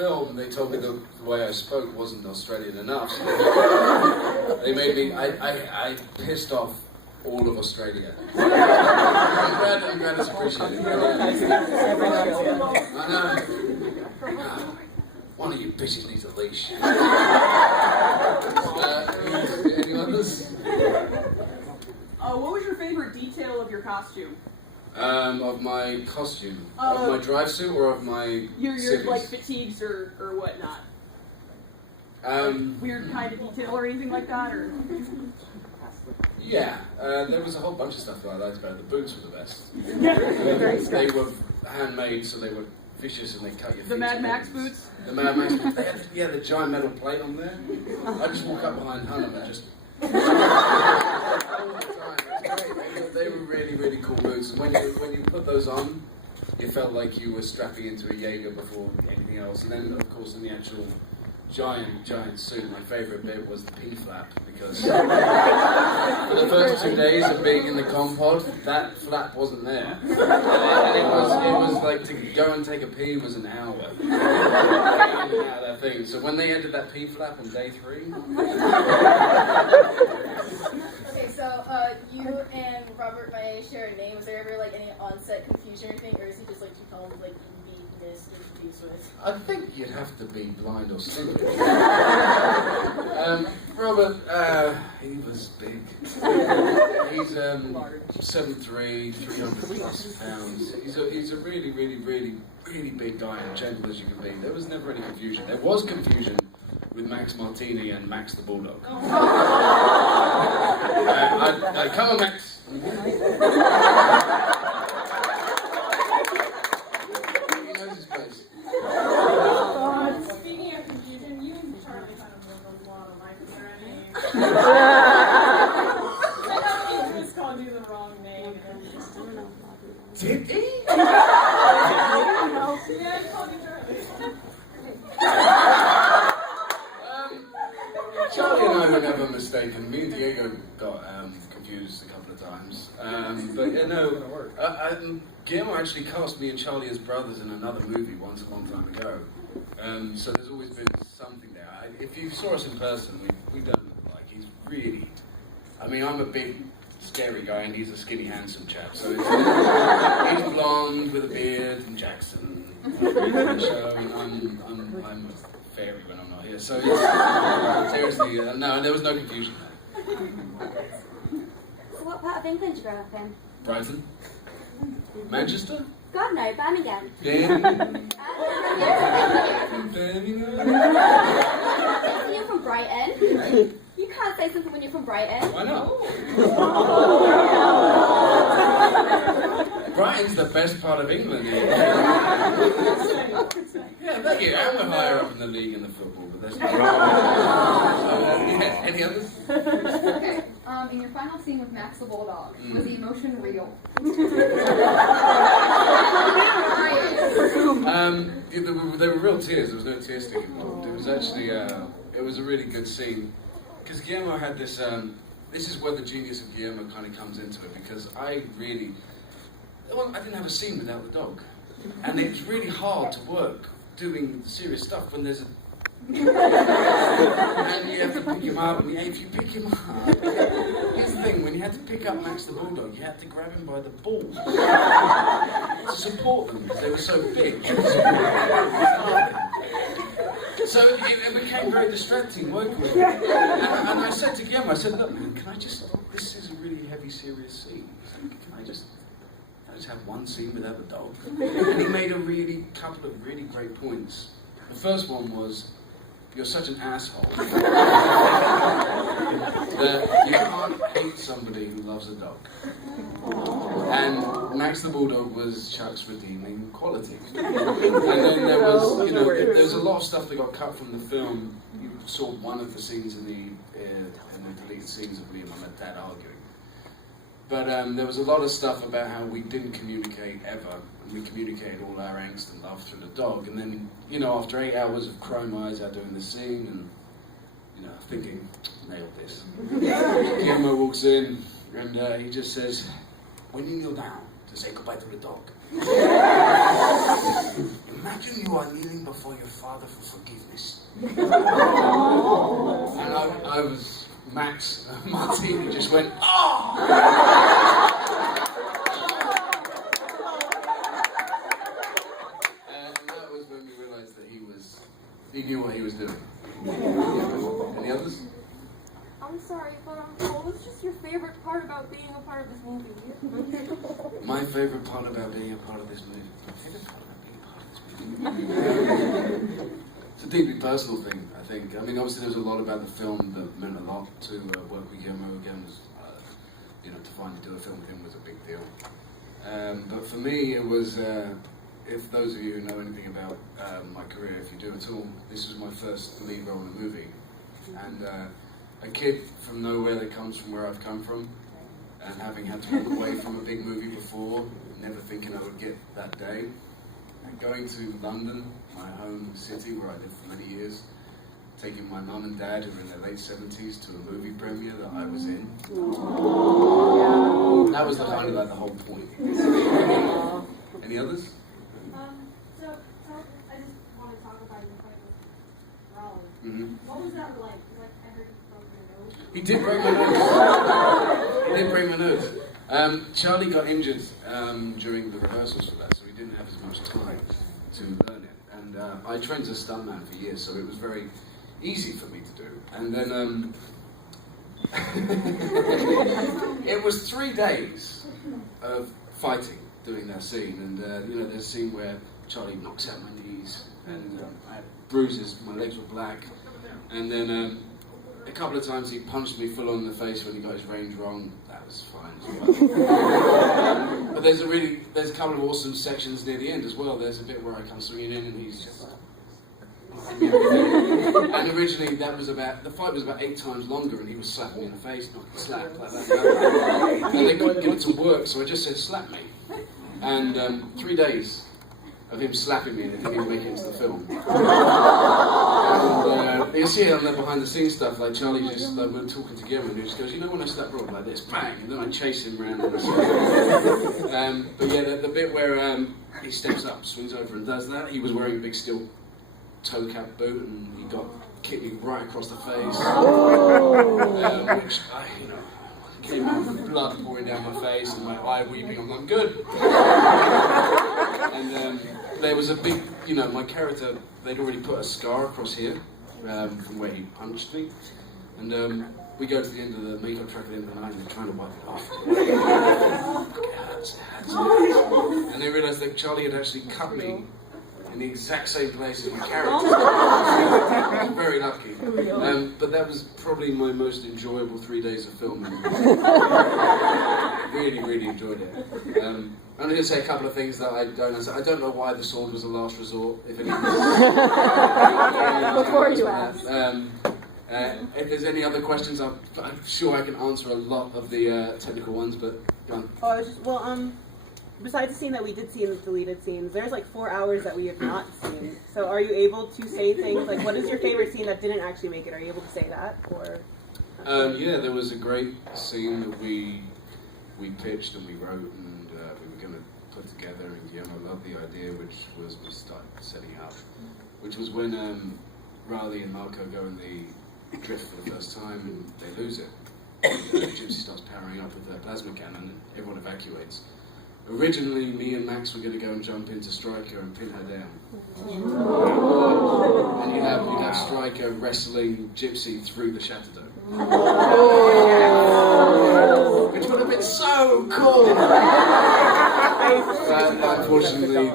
film, they told me the way I spoke wasn't Australian enough. So they made me, I pissed off all of Australia. I'm glad it's appreciated. I know. One of you bitches needs a leash. Any others? What was your favorite detail of your costume? Of my costume? Of my drive suit or of my your like fatigues or whatnot? Weird kind of detail or anything like that, or? Yeah, there was a whole bunch of stuff that I liked about it. The boots were the best. They were handmade, so they were vicious and they cut your feet. The Mad Max boots? The Mad Max boots. They had, the giant metal plate on there. I just walk up behind Hunnam and just... They were really, really cool boots. And when you put those on, you felt like you were strapping into a Jaeger before anything else. And then, of course, in the actual giant suit, my favourite bit was the pee flap, because for the first 2 days of being in the compod, that flap wasn't there. And it was like to go and take a pee was an hour. Getting out of that thing. So when they added that pee flap on day 3... Okay, so you and Robert May share a name. Was there ever like any on-set confusion or anything, or is he just like you call him like be misintroduced with? I think you'd have to be blind or stupid. Robert, he was big. He's 7'3", 300 plus pounds. He's a really, really, really, really big guy and gentle as you can be. There was never any confusion. There was confusion with Max Martini and Max the Bulldog. Come on, Max. He knows his place. Speaking of confusion, you and Charlie kind of live a lot of life with their names. I just called you the wrong name. Did he? Yeah, I called you Charlie. Charlie and I were never mistaken. Me and Diego got confused a couple of times. But you know, Guillermo actually cast me and Charlie as brothers in another movie once a long time ago. So there's always been something there. If you saw us in person, we don't look alike. He's really... I mean, I'm a big, scary guy and he's a skinny, handsome chap. So it's, he's blonde with a beard and Jackson. So I'm a fairy when I'm not here. So it's, seriously, no, there was no confusion there. So what part of England did you grow up in? Brighton? Manchester? God no, Birmingham. Birmingham? You're from Brighton. You can't say something when you're from Brighton. Why not? Brighton's the best part of England. Yeah, thank you. And we're higher up in the league in the football, but that's not any others? Okay. In your final scene with Max the Bulldog, was the emotion real? They were real tears. There was no tear stick involved. It was actually, it was a really good scene. Because Guillermo had this, this is where the genius of Guillermo kind of comes into it, because I didn't have a scene without the dog. And it's really hard to work doing serious stuff when there's a... and you have to pick him up, and if you pick him up... Here's the thing, when you had to pick up Max the Bulldog, you had to grab him by the balls to support them, because they were so big. So it became very distracting working with him. And I said to Guillermo, I said, look man, this is a really heavy, serious scene. Can I just have one scene without the dog? And he made a couple of really great points. The first one was, you're such an asshole that you can't hate somebody who loves a dog. And Max the Bulldog was Chuck's redeeming quality. And then there was, there's a lot of stuff that got cut from the film. You saw one of the scenes in the deleted scenes of me and my dad arguing. But there was a lot of stuff about how we didn't communicate ever, and we communicated all our angst and love through the dog. And then, after 8 hours of crying my eyes out doing the scene, and thinking, nailed this. Guillermo walks in, and he just says, when you kneel down to say goodbye to the dog, imagine you are kneeling before your father Father for forgiveness. And I was, Max Martini just went, oh! And that was when we realised that he knew what he was doing. Any others? I'm sorry, but what was just your favorite part about being a part of this movie? My favourite part about being a part of this movie. It's a deeply personal thing, I think. I mean, obviously, there was a lot about the film that meant a lot to work with Guillermo again. Was, to finally do a film with him was a big deal. But for me, it was. If those of you who know anything about my career, if you do at all, this was my first lead role in a movie, and a kid from nowhere that comes from where I've come from, and having had to walk away from a big movie before, never thinking I would get that day. And going to London, my home city where I lived for many years, taking my mum and dad who were in their late 70s to a movie premiere that I was in. That was kind of like the whole point. Any others? So I just want to talk about your fight with Raul. Mm-hmm. What was that like? Like, I heard you broke your nose. He did break my nose. He did break my nose. Charlie got injured during the rehearsals for that, so he didn't have as much time to learn it. And I trained as a stuntman for years, so it was very easy for me to do. And then it was 3 days of fighting, doing that scene. And there's a scene where Charlie knocks out my knees, and I had bruises, my legs were black. And then a couple of times he punched me full on in the face when he got his range wrong. That was fine as well. But there's a couple of awesome sections near the end as well. There's a bit where I come swinging in and he's just like... And originally the fight was about 8 times longer, and he was slapping me in the face, knocking slap like that. And they couldn't get it to work, so I just said, slap me. And 3 days of him slapping me, and it didn't even make it into the film. And you see it on the behind the scenes stuff, like Charlie just, like, we're talking together, and he just goes, you know when I slap Rob like this, bang, and then I chase him around. But yeah, the bit where he steps up, swings over and does that, he was wearing a big steel toe cap boot, and he kicked me right across the face. Which, came out with blood pouring down my face and my eye weeping. I'm like, good. And there was a big, my character, they'd already put a scar across here from where he punched me. And we go to the end of the makeup track at the end of the night, and they're trying to wipe it off. It hurts. And they realised that Charlie had actually cut me in the exact same place as my character. I was very lucky. But that was probably my most enjoyable 3 days of filming. Really, really enjoyed it. I'm going to say a couple of things that I don't know why the sword was a last resort, if anyone Before you ask. If there's any other questions, I'm sure I can answer a lot of the technical ones, but go on. Besides the scene that we did see in the deleted scenes, there's like 4 hours that we have not seen. So are you able to say things like, what is your favorite scene that didn't actually make it? Are you able to say that? Or? Yeah, there was a great scene that we pitched and we wrote, and we were going to put together, and Guillermo loved the idea, which was we started setting up, which was when Riley and Marco go in the drift for the first time and they lose it. Gypsy starts powering up with her plasma cannon and everyone evacuates. Originally, me and Max were going to go and jump into Stryker and pin her down. And you'd have Stryker wrestling Gypsy through the Shatterdome. Which would have been so cool! But unfortunately,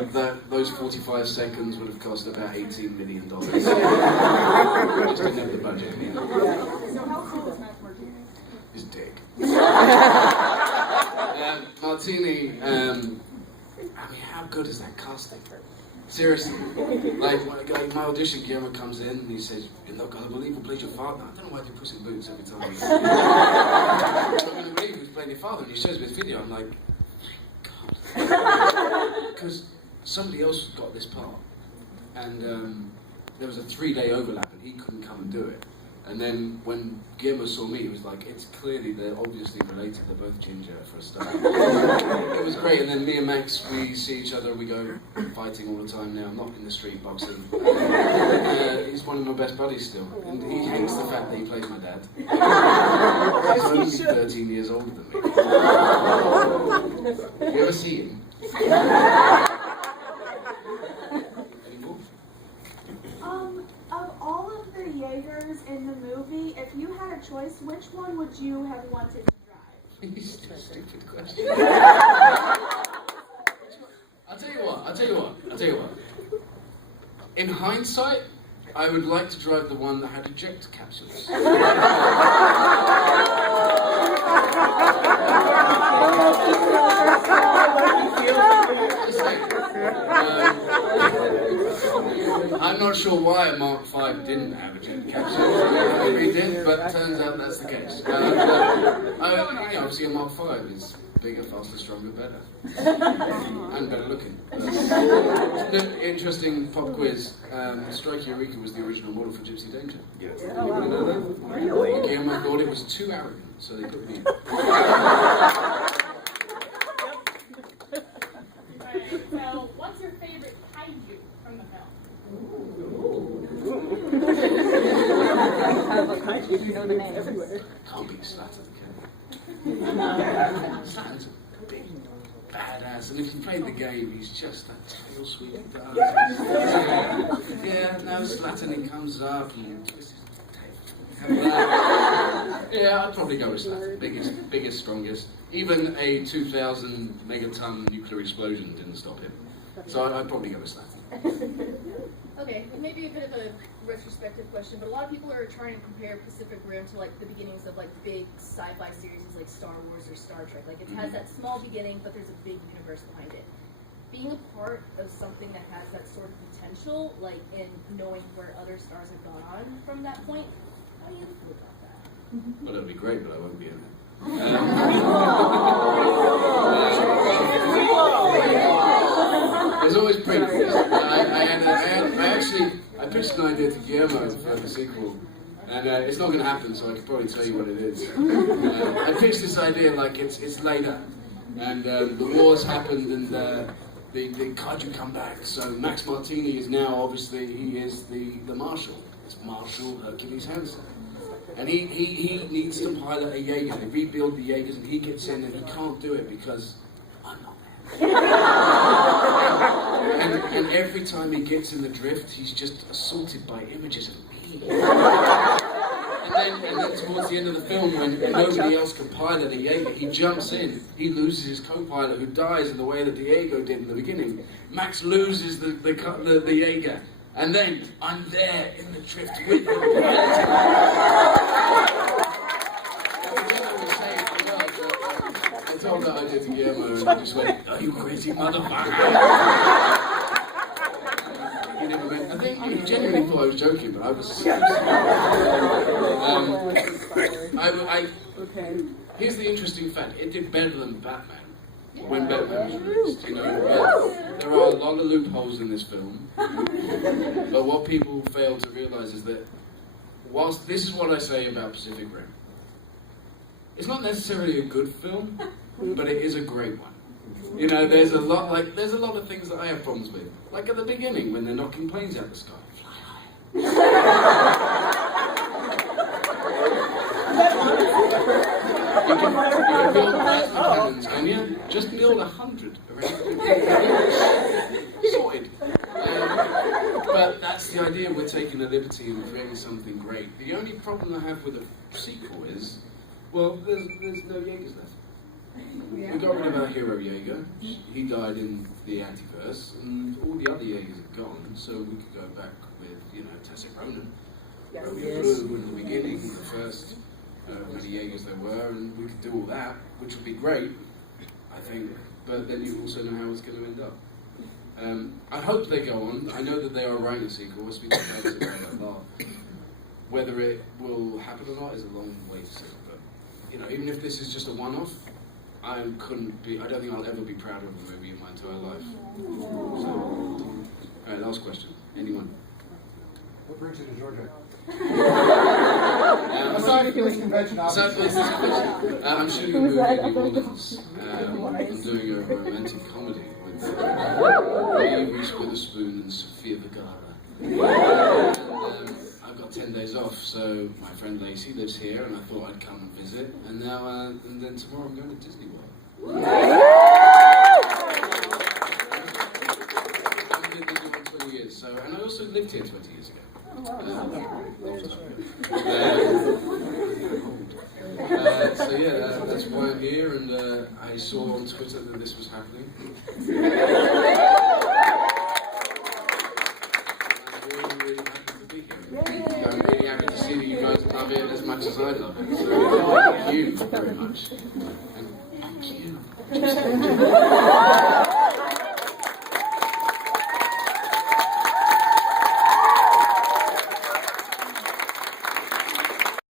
those 45 seconds would have cost about $18 million. Just didn't have the budget. So how cool is Matt Martini? His dick. Martini, I mean, how good is that casting? Seriously. Like, when my audition, Guillermo comes in and he says, you're not going to believe who played your father. I don't know why I do Puss in Boots every time. I'm not going to believe who's playing your father. And he shows me this video. I'm like, my God. Because somebody else got this part. And there was a 3-day overlap and he couldn't come and do it. And then when Guillermo saw me, he was like, it's clearly, they're obviously related, they're both ginger for a start. It was great, and then me and Max, we see each other, we go fighting all the time now, not in the street, boxing. He's one of my best buddies still, and he hates the fact that he plays my dad. He's only 13 years older than me. You ever see him? Any more? Of all of the Jaegers in the movie, if you had a choice, which one would you have wanted to drive? Stupid question. I'll tell you what. In hindsight, I would like to drive the one that had ejector capsules. Just saying. I'm not sure why a Mark V didn't have ejector capsules. Maybe it did, but it turns out that's the case. Obviously a Mark V is bigger, faster, stronger, better. And better looking. Interesting pop quiz. Strike Eureka was the original model for Gypsy Danger. Yes. Anybody know that? Really? Guillermo thought it was too arrogant, so they put me in. Alright, so what's your favorite kaiju from the film? You know the names everywhere. Can't be Slattern, can you? Slatten's a big badass, and if you played the game, he's just that tail sweep he does. Yeah, no, Slattern, he comes up and twists his tail. Yeah, I'd probably go with Slattern. Biggest, strongest. Even a 2,000 megaton nuclear explosion didn't stop him. So I'd probably go with Slattern. Okay, it may be a bit of a retrospective question, but a lot of people are trying to compare Pacific Rim to like the beginnings of like big sci-fi series like Star Wars or Star Trek. Like it has that small beginning, but there's a big universe behind it. Being a part of something that has that sort of potential, like in knowing where other stars have gone on from that point, how do you feel about that? Well, that'd be great, but I won't be in it. There's always prequels. I pitched an idea to Guillermo for the sequel, and it's not going to happen, so I could probably tell you what it is. I pitched this idea like it's later, and the wars happened, and the kaiju come back. So Max Martini is now obviously he is the marshal. It's Marshal Hercules Hansen. And he needs to pilot a Jaeger. They rebuild the Jaegers, and he gets in, and he can't do it because I'm not there. and every time he gets in the drift, he's just assaulted by images of me. And then towards the end of the film, when nobody else can pilot a Jaeger, he jumps in. He loses his co-pilot, who dies in the way that Diego did in the beginning. Max loses the Jaeger. And then I'm there in the drift with him. I told that idea to Guillermo, and he just went, "Oh, you crazy motherfucker!" He never went. I think he genuinely thought I was joking, but I was serious. Okay. Here's the interesting fact: it did better than Batman. When Batman was released, there are a lot of loopholes in this film, but what people fail to realise is that whilst this is what I say about Pacific Rim, it's not necessarily a good film, but it is a great one. You know, there's a lot of things that I have problems with, like at the beginning when they're knocking planes out of the sky. Fly high. You can build plasma cannons, can you? Just build 100 around. Sorted. But that's the idea. We're taking a liberty and creating something great. The only problem I have with a sequel is, well, there's no Jaegers left. We got rid of our hero Jaeger. He died in the Antiverse, and all the other Jaegers are gone. So we could go back with, Tessa Ronan, Romeo Blue in the beginning, the first. Many Jaegers there were, and we could do all that, which would be great, I think, but then you also know how it's going to end up. I hope they go on. I know that they are writing a sequel. I speak to fans about it a lot. Whether it will happen or not is a long way to say, but, even if this is just a one-off, I don't think I'll ever be proud of a movie in my entire life. So, alright, last question. Anyone? What brings you to Georgia? Aside from this convention, Aside from this convention, I'm shooting a movie in New Orleans. I'm doing a romantic comedy with me, Reese Witherspoon, and Sofia Vergara. And, I've got 10 days off, so my friend Lacey lives here, and I thought I'd come and visit. And now, and then tomorrow I'm going to Disney World. I've been in Disney World 20 years, so, and I also lived here 20 years ago. So yeah, that's why I'm here, and I saw on Twitter that this was happening. I'm really happy to be here. I'm really happy to see that you guys love it as much as I love it. So thank you very much. And thank you.